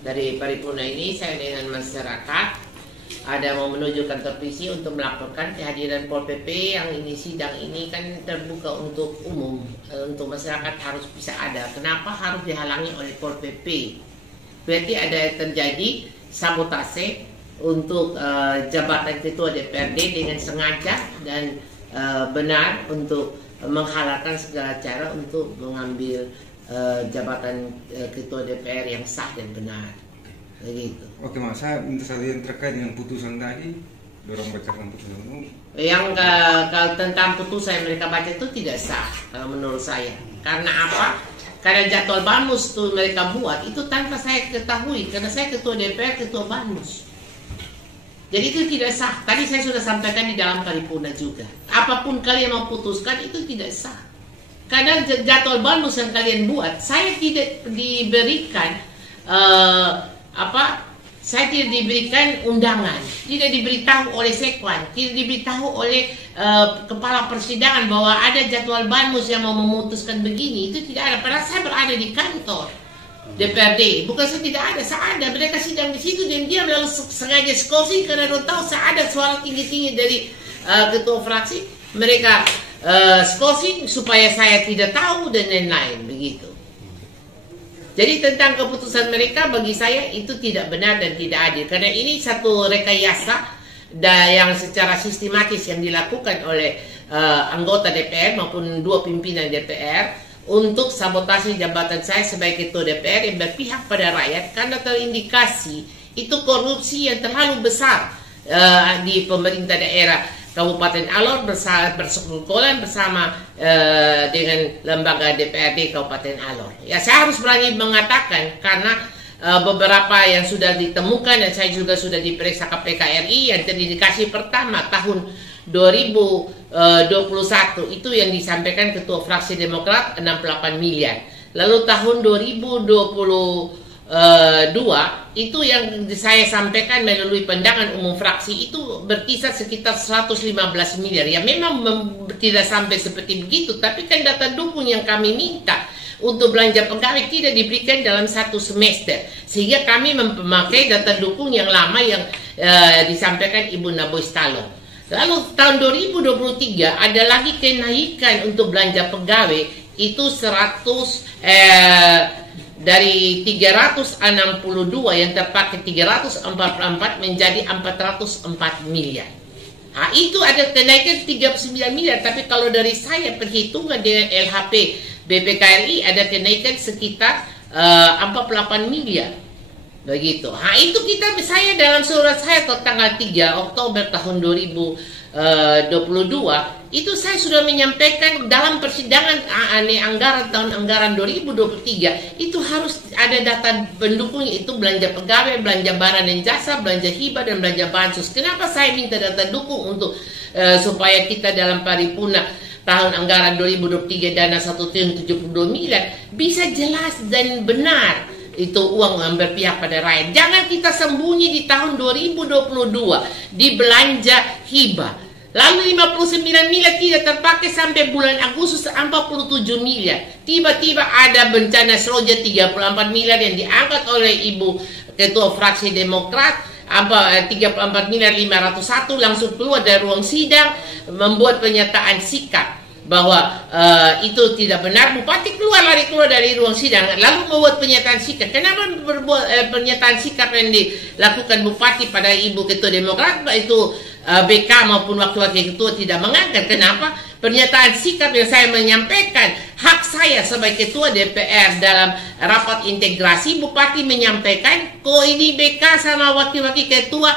dari paripurna ini saya dengan masyarakat ada mau menuju kantor PC untuk melaporkan kehadiran Pol PP yang ini sidang ini kan terbuka untuk umum, untuk masyarakat harus bisa ada. Kenapa harus dihalangi oleh Pol PP? Berarti ada terjadi sabotase untuk jabatan ketua DPRD dengan sengaja dan benar untuk menghalalkan segala cara untuk mengambil jabatan ketua DPR yang sah dan benar. Begitu. Oke, Mas, saya minta satu yang terkait dengan putusan tadi. Dorong bacakan putusan umum. Yang kalau tentang putusan yang mereka baca itu tidak sah kalau menurut saya. Karena apa? Karena jadwal Bamus itu mereka buat itu tanpa saya ketahui, karena saya ketua DPR, ketua Bamus. Jadi itu tidak sah. Tadi saya sudah sampaikan di dalam paripurna juga. Apapun kalian mau putuskan itu tidak sah. Karena jadwal Bamus yang kalian buat, saya tidak diberikan saya tidak diberikan undangan, tidak diberitahu oleh sekwan, tidak diberitahu oleh kepala persidangan bahwa ada jadwal Bamus yang mau memutuskan begini. Itu tidak ada. Padahal saya berada di kantor DPRD. Bukan saya tidak ada, saya ada. Mereka sidang di situ dan dia lalu sengaja skorsing karena mereka tahu saya ada suara tinggi-tinggi dari ketua fraksi. Mereka skorsing supaya saya tidak tahu dan lain-lain begitu. Jadi tentang keputusan mereka bagi saya itu tidak benar dan tidak adil. Karena ini satu rekayasa yang secara sistematis yang dilakukan oleh anggota DPR maupun dua pimpinan DPR untuk sabotase jabatan saya sebagai ketua DPR yang berpihak pada rakyat karena terindikasi itu korupsi yang terlalu besar di pemerintah daerah Kabupaten Alor bersekutuan bersama dengan lembaga DPRD Kabupaten Alor. Ya, saya harus berani mengatakan karena beberapa yang sudah ditemukan dan saya juga sudah diperiksa KPK RI yang terindikasi pertama tahun 2021 itu yang disampaikan Ketua Fraksi Demokrat 68 miliar. Lalu tahun 2022 itu yang saya sampaikan melalui pandangan umum fraksi itu berkisar sekitar 115 miliar. Ya memang tidak sampai seperti begitu, tapi kan data dukung yang kami minta untuk belanja pegawai tidak diberikan dalam satu semester, sehingga kami memakai data dukung yang lama yang disampaikan Ibu Naboy Stalong. Lalu tahun 2023 ada lagi kenaikan untuk belanja pegawai itu dari 362 yang terpakai 344 menjadi 404 miliar. Nah, itu ada kenaikan 39 miliar, tapi kalau dari saya perhitungan dengan LHP BPKRI ada kenaikan sekitar 48 miliar. Begitu. Nah, itu saya dalam surat saya tanggal 3 Oktober tahun 2022 itu saya sudah menyampaikan dalam persidangan tahun anggaran 2023 itu harus ada data pendukung itu belanja pegawai, belanja barang dan jasa, belanja hibah dan belanja bansos. Kenapa saya minta data dukung untuk supaya kita dalam paripurna tahun anggaran 2023 dana 1,72 miliar bisa jelas dan benar itu uang yang berpihak pada rakyat. Jangan kita sembunyi di tahun 2022 di belanja hibah. Lalu 59 miliar tidak terpakai sampai bulan Agustus 47 miliar. Tiba-tiba ada bencana Seroja 34 miliar yang diangkat oleh Ibu Ketua Fraksi Demokrat. 34 miliar 501 langsung keluar dari ruang sidang membuat pernyataan sikap bahwa itu tidak benar. Bupati lari keluar dari ruang sidang lalu membuat pernyataan sikap. Kenapa berbuat pernyataan sikap yang dilakukan Bupati pada Ibu Ketua Demokrat itu BK maupun wakil-wakil ketua tidak mengangkat? Kenapa? Pernyataan sikap yang saya menyampaikan hak saya sebagai ketua DPR dalam rapat integrasi, Bupati menyampaikan kok ini BK sama wakil-wakil ketua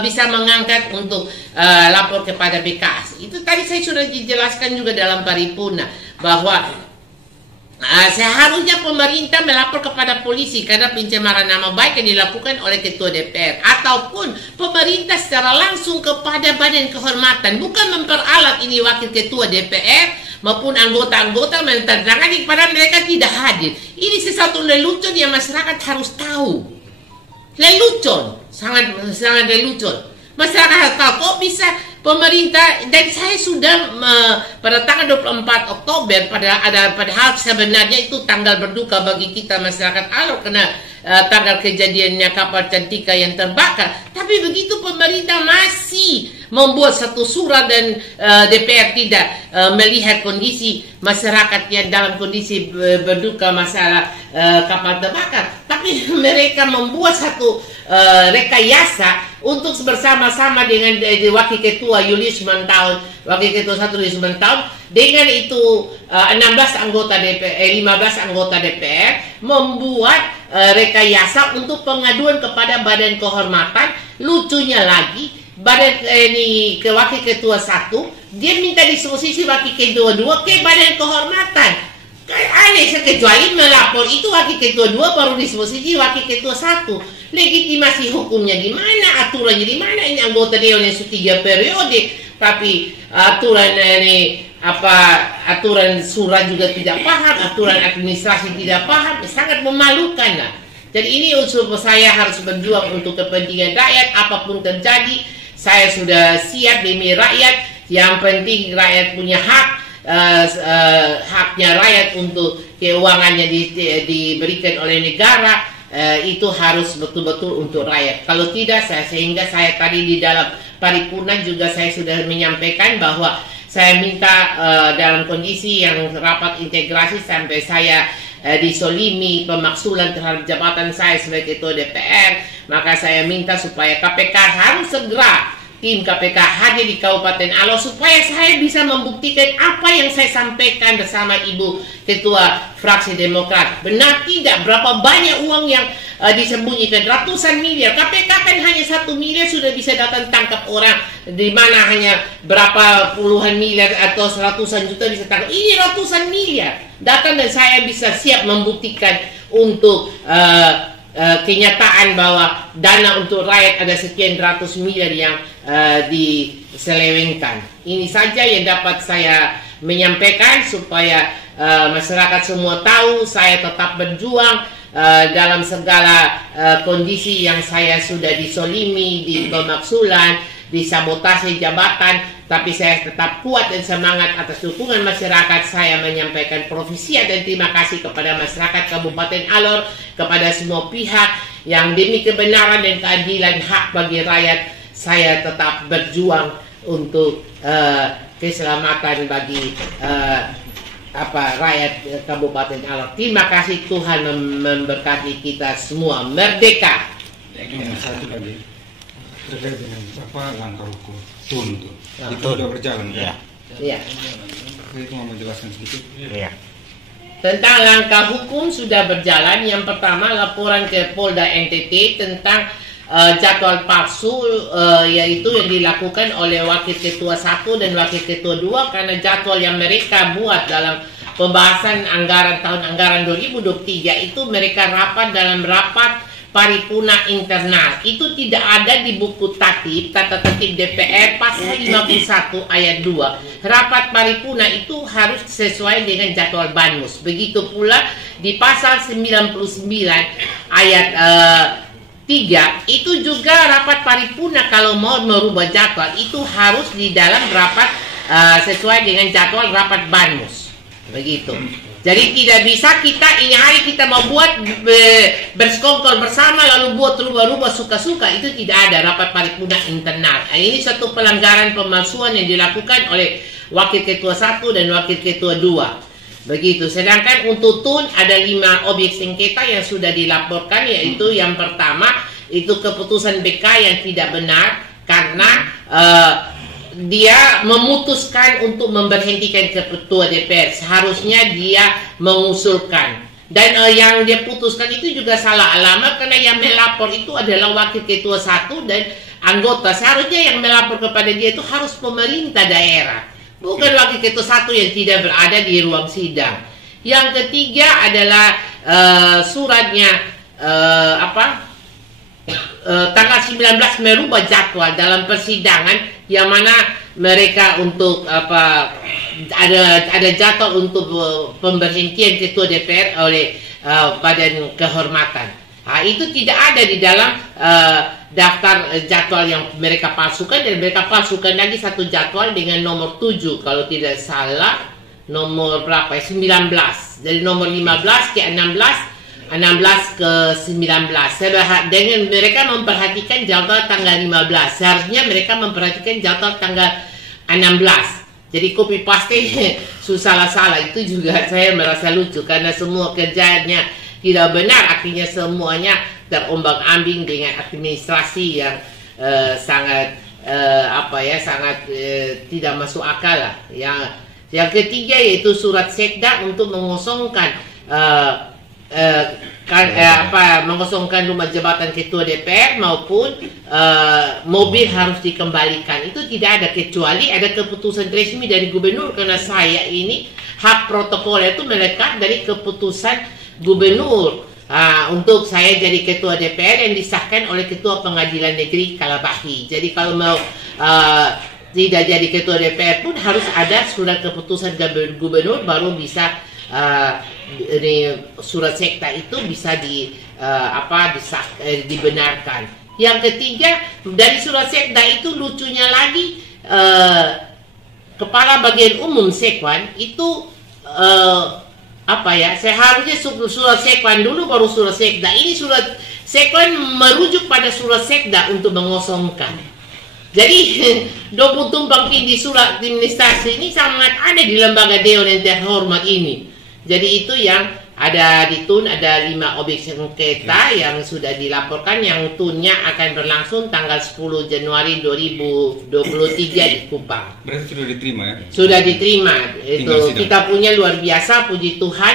bisa mengangkat untuk lapor kepada BK. Itu tadi saya sudah dijelaskan juga dalam paripurna bahwa seharusnya pemerintah melapor kepada polisi karena pencemaran nama baik yang dilakukan oleh ketua DPR, ataupun pemerintah secara langsung kepada badan kehormatan, bukan memperalat ini wakil ketua DPR maupun anggota-anggota menandatangani pada mereka tidak hadir. Ini sesuatu lelucon yang masyarakat harus tahu. Lelucon, sangat lelucon. Masyarakat harus tahu kok bisa pemerintah, dan saya sudah pada tanggal 24 Oktober padahal sebenarnya itu tanggal berduka bagi kita masyarakat Alor karena tanggal kejadiannya kapal Cantika yang terbakar. Tapi begitu pemerintah masih membuat satu surat dan DPR tidak melihat kondisi masyarakat yang dalam kondisi berduka masalah kapal terbakar, tapi mereka membuat satu rekayasa untuk bersama-sama dengan Wakil Ketua Julius Mantaun, Wakil Ketua 1 Julius Mantaun, dengan itu 15 anggota DPR membuat rekayasa untuk pengaduan kepada Badan Kehormatan. Lucunya lagi, Wakil Ketua 1 dia minta disposisi Wakil Ketua 2 ke Badan Kehormatan. Aneh, kecuali melapor itu Wakil Ketua 2 baru disposisi Wakil Ketua 1. Legitimasi hukumnya di mana, aturannya di mana? Ini anggota Dewan yang sudah 3 periode, tapi aturan surat juga tidak paham, aturan administrasi tidak paham, sangat memalukan lah. Jadi ini unsur saya harus berjuang untuk kepentingan rakyat, apapun terjadi, saya sudah siap demi rakyat. Yang penting rakyat punya hak, haknya rakyat untuk keuangannya diberikan oleh negara. Itu harus betul-betul untuk rakyat. Kalau tidak, sehingga saya tadi di dalam paripurna juga saya sudah menyampaikan bahwa saya minta dalam kondisi yang rapat integrasi sampai saya disolimi pemaksulan terhadap jabatan saya sebagai Ketua DPR, maka saya minta supaya KPK harus segera, tim KPK hadir di Kabupaten Alor supaya saya bisa membuktikan apa yang saya sampaikan bersama Ibu Ketua Fraksi Demokrat. Benar tidak berapa banyak uang yang disembunyikan, ratusan miliar. KPK kan hanya 1 miliar sudah bisa datang tangkap orang, di mana hanya berapa puluhan miliar atau ratusan juta bisa tangkap. Ini ratusan miliar datang, dan saya bisa siap membuktikan untuk kenyataan bahwa dana untuk rakyat ada sekian ratus miliar yang diselewengkan. Ini saja yang dapat saya menyampaikan supaya masyarakat semua tahu saya tetap berjuang dalam segala kondisi yang saya sudah disolimi, di pemaksulan, disabotase jabatan, tapi saya tetap kuat dan semangat atas dukungan masyarakat. Saya menyampaikan profisiat dan terima kasih kepada masyarakat Kabupaten Alor, kepada semua pihak yang demi kebenaran dan keadilan hak bagi rakyat, saya tetap berjuang untuk keselamatan bagi rakyat Kabupaten Alor. Terima kasih, Tuhan memberkati kita semua. Merdeka. Satu lagi terkait dengan langkah hukum TUN itu sudah berjalan ya? Iya. Saya cuma menjelaskan sedikit. Iya. Tentang langkah hukum sudah berjalan. Yang pertama, laporan ke Polda NTT tentang jadwal palsu, yaitu yang dilakukan oleh Wakil Ketua 1 dan Wakil Ketua 2, karena jadwal yang mereka buat dalam pembahasan tahun anggaran 2023 itu mereka rapat dalam rapat paripurna internal. Itu tidak ada di buku tata tertib DPR pasal 51 ayat 2. Rapat paripurna itu harus sesuai dengan jadwal Banmus. Begitu pula di pasal 99 ayat 3 itu juga rapat paripurna kalau mau merubah jadwal itu harus di dalam rapat sesuai dengan jadwal rapat Banmus. Begitu. Jadi tidak bisa kita ini hari kita mau buat bersekongkol bersama lalu buat rubah-rubah suka-suka, itu tidak ada rapat paripurna internal. Ini satu pelanggaran pemalsuan yang dilakukan oleh Wakil Ketua 1 dan Wakil Ketua 2. Begitu. Sedangkan untuk TUN ada 5 objek sengketa yang sudah dilaporkan, yaitu yang pertama itu keputusan BK yang tidak benar karena dia memutuskan untuk memberhentikan ketua DPR. Seharusnya dia mengusulkan. Dan yang dia putuskan itu juga salah alamat, karena yang melapor itu adalah Wakil Ketua 1 dan anggota. Seharusnya yang melapor kepada dia itu harus pemerintah daerah, bukan Wakil Ketua 1 yang tidak berada di ruang sidang. Yang ketiga adalah suratnya tanggal 19 merubah jadwal dalam persidangan, yang mana mereka untuk ada jadwal untuk pemberhentian ketua DPR oleh Badan Kehormatan. Itu tidak ada di dalam daftar jadwal yang mereka palsukan, dan mereka palsukan lagi satu jadwal dengan nomor 7 kalau tidak salah, nomor berapa ya, 19, dari nomor 15 ke 16 ke 19. Dengan mereka memperhatikan jadwal tanggal 15, seharusnya mereka memperhatikan jadwal tanggal 16. Jadi copy paste salah. Itu juga saya merasa lucu karena semua kerjanya tidak benar, akhirnya semuanya terombang-ambing dengan administrasi yang sangat tidak masuk akal lah. Yang ketiga yaitu surat sekda untuk mengosongkan mengosongkan rumah jabatan ketua DPR maupun mobil harus dikembalikan. Itu tidak ada, kecuali ada keputusan resmi dari gubernur, karena saya ini hak protokol itu melekat dari keputusan gubernur untuk saya jadi ketua DPR yang disahkan oleh ketua pengadilan negeri Kalabahi. Jadi kalau mau tidak jadi ketua DPR pun harus ada surat keputusan gubernur, baru bisa surat sekta itu bisa dibenarkan. Yang ketiga, dari surat sekda itu lucunya lagi, kepala bagian umum Sekwan itu seharusnya surat Sekwan dulu baru surat sekda. Ini surat Sekwan merujuk pada surat sekda untuk mengosongkan. Jadi double tumpang tindih surat administrasi ini sangat ada di lembaga dewan yang terhormat ini. Jadi itu yang ada di TUN, ada 5 objek sengketa yang sudah dilaporkan, yang TUN-nya akan berlangsung tanggal 10 Januari 2023 di Kupang. Berarti sudah diterima ya? Sudah diterima. Itu kita punya luar biasa, puji Tuhan.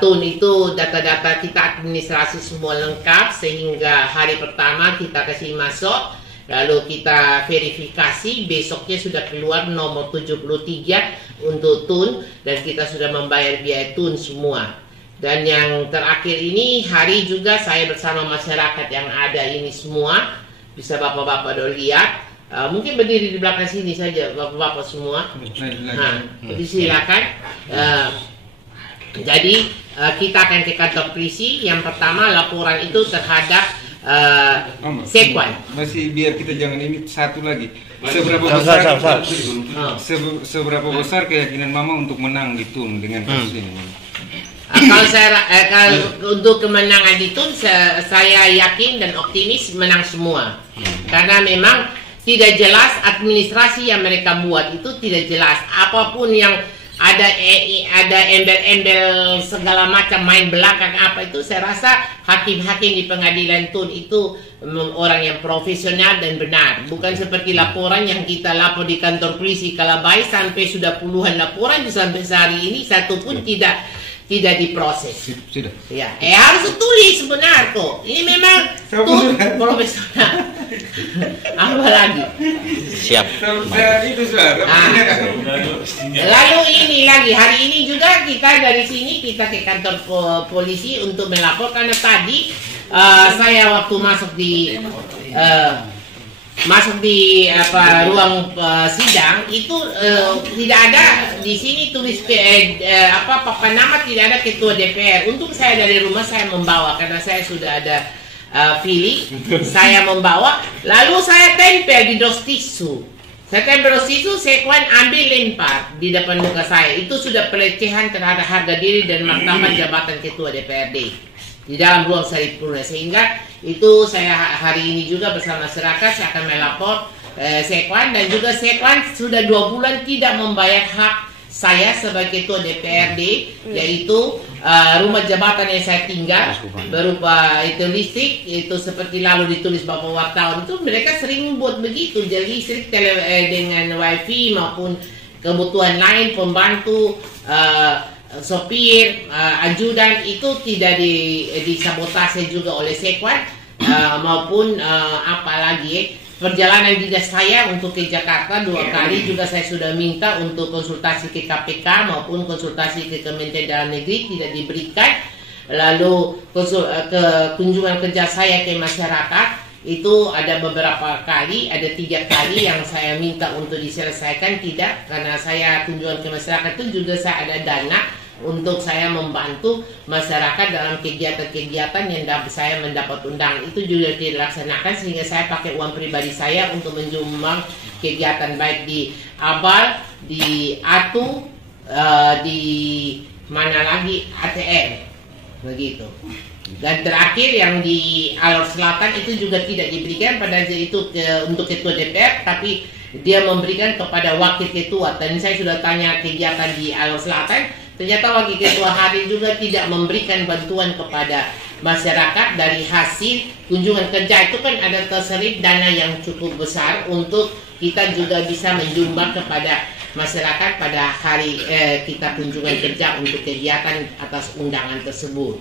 TUN itu data-data kita administrasi semua lengkap, sehingga hari pertama kita kasih masuk, lalu kita verifikasi, besoknya sudah keluar nomor 73 untuk TUN, dan kita sudah membayar biaya TUN semua. Dan yang terakhir ini, hari juga saya bersama masyarakat yang ada ini semua, bisa bapak-bapak udah lihat, mungkin berdiri di belakang sini saja bapak-bapak semua. Silakan. Jadi kita akan ke kantor polisi. Yang pertama, laporan itu terhadap Sekwan. Masih biar kita jangan ini satu lagi. Seberapa besar keyakinan Mama untuk menang di TUN dengan kasus ini? Kalau untuk kemenangan di TUN, saya yakin dan optimis menang semua. Karena memang tidak jelas administrasi yang mereka buat itu, tidak jelas. Apapun yang ada embel-embel segala macam, main belakang apa itu, saya rasa hakim-hakim di pengadilan TUN itu orang yang profesional dan benar. Bukan seperti laporan yang kita lapor di kantor polisi Kalabahi, sampai sudah puluhan laporan sampai sehari ini satu pun tidak diproses. Sudah. Ya, harus tulis benar kok. Ini memang TUN profesional. Apa lagi? Siap. Lalu ini lagi, hari ini juga kita dari sini kita ke kantor polisi untuk melapor, karena tadi saya waktu masuk di ruang sidang itu tidak ada di sini tulis papan nama, tidak ada ketua DPR. Untuk saya dari rumah saya membawa, karena saya sudah ada pilih, saya membawa, lalu saya tempel di dos tisu. Saya tempel dos tisu, Sekwan ambil lempar di depan muka saya. Itu sudah pelecehan terhadap harga diri dan martabat jabatan ketua DPRD di dalam ruang paripurna. Sehingga itu saya hari ini juga bersama masyarakat saya akan melapor Sekwan, dan juga Sekwan sudah 2 bulan tidak membayar hak saya sebagai ketua DPRD, yaitu rumah jabatan yang saya tinggal berupa itu listrik, itu seperti lalu ditulis bapak wartawan itu mereka sering buat begitu, jadi listrik dengan wifi maupun kebutuhan lain, pembantu, sopir, ajudan itu tidak disabotase juga oleh Sekwan, maupun apalagi perjalanan dinas saya untuk ke Jakarta 2 kali juga saya sudah minta untuk konsultasi ke KPK maupun konsultasi ke Kementerian Dalam Negeri, tidak diberikan. Lalu kunjungan kerja saya ke masyarakat itu ada beberapa kali, ada 3 kali yang saya minta untuk diselesaikan, tidak, karena saya kunjungan ke masyarakat itu juga saya ada dana untuk saya membantu masyarakat dalam kegiatan-kegiatan yang saya mendapat undangan. Itu juga dilaksanakan sehingga saya pakai uang pribadi saya untuk menyumbang kegiatan baik di Abal, di Atu, di mana lagi ATM, begitu. Dan terakhir yang di Alor Selatan itu juga tidak diberikan pada itu untuk ketua DPR, tapi dia memberikan kepada wakil ketua. Dan saya sudah tanya kegiatan di Alor Selatan, ternyata wakil ketua hari juga tidak memberikan bantuan kepada masyarakat dari hasil kunjungan kerja. Itu kan ada terselip dana yang cukup besar untuk kita juga bisa menyumbang kepada masyarakat pada hari kita kunjungan kerja untuk kegiatan atas undangan tersebut.